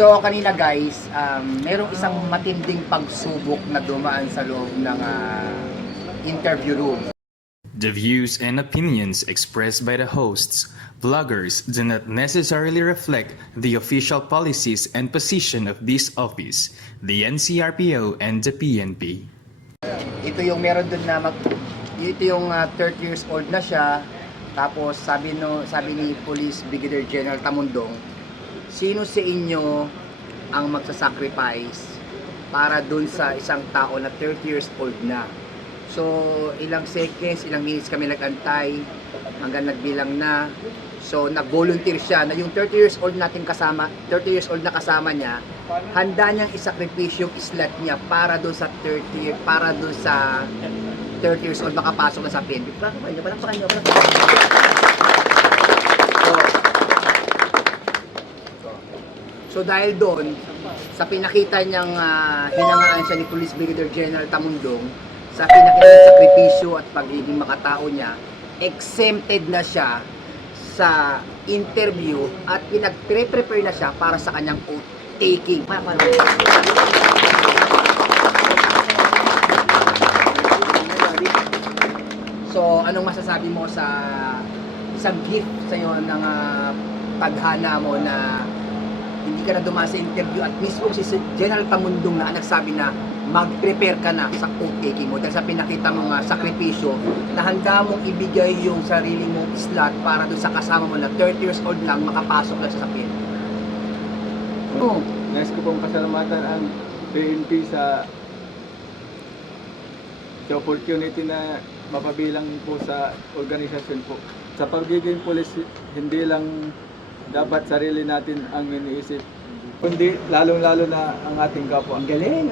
So kanina guys, merong isang matinding pagsubok na dumaan sa loob ng interview room. The views and opinions expressed by the hosts, vloggers do not necessarily reflect the official policies and position of this office, the NCRPO and the PNP. Ito yung meron dun na ito yung 30 years old na siya. Tapos sabi ni Police Brigadier General Tamundong, sino sa inyo ang magsasacrifice para dun sa isang tao na 30 years old na? So, ilang seconds, ilang minutes kami nag-antay hanggang nagbilang na. So, nag-volunteer siya na yung 30 years old nating kasama, 30 years old na kasama niya, handa niyang isakripisyo yung slot niya para doon sa 30 years old makapasok na sa PNP. Palakpakan niyo. So dahil doon, sa pinakita niyang hinangaan siya ni Police Brigadier General Tamundong, sa pinakita niyang sakripisyo at pagiging makatao niya, exempted na siya sa interview at pinag-prepare na siya para sa kanyang oath taking. So, anong masasabi mo sa isang gift sa iyo ng paghana mo na hindi ka na dumaan sa interview at mismo si General Tamundong na nagsabi na mag-prepare ka na sa oath taking mo dahil sa pinakita mong sakripisyo na handa mong ibigay yung sarili mong slot para doon sa kasama mo na 30 years old lang makapasok lang sa PNP. Nais ko pong pasalamatan ang PNP sa opportunity na mapabilang po sa organisasyon po. Sa pagiging pulis, hindi lang dapat sarili natin ang iniisip, kundi lalong-lalo na ang ating kapwa. Ang galing!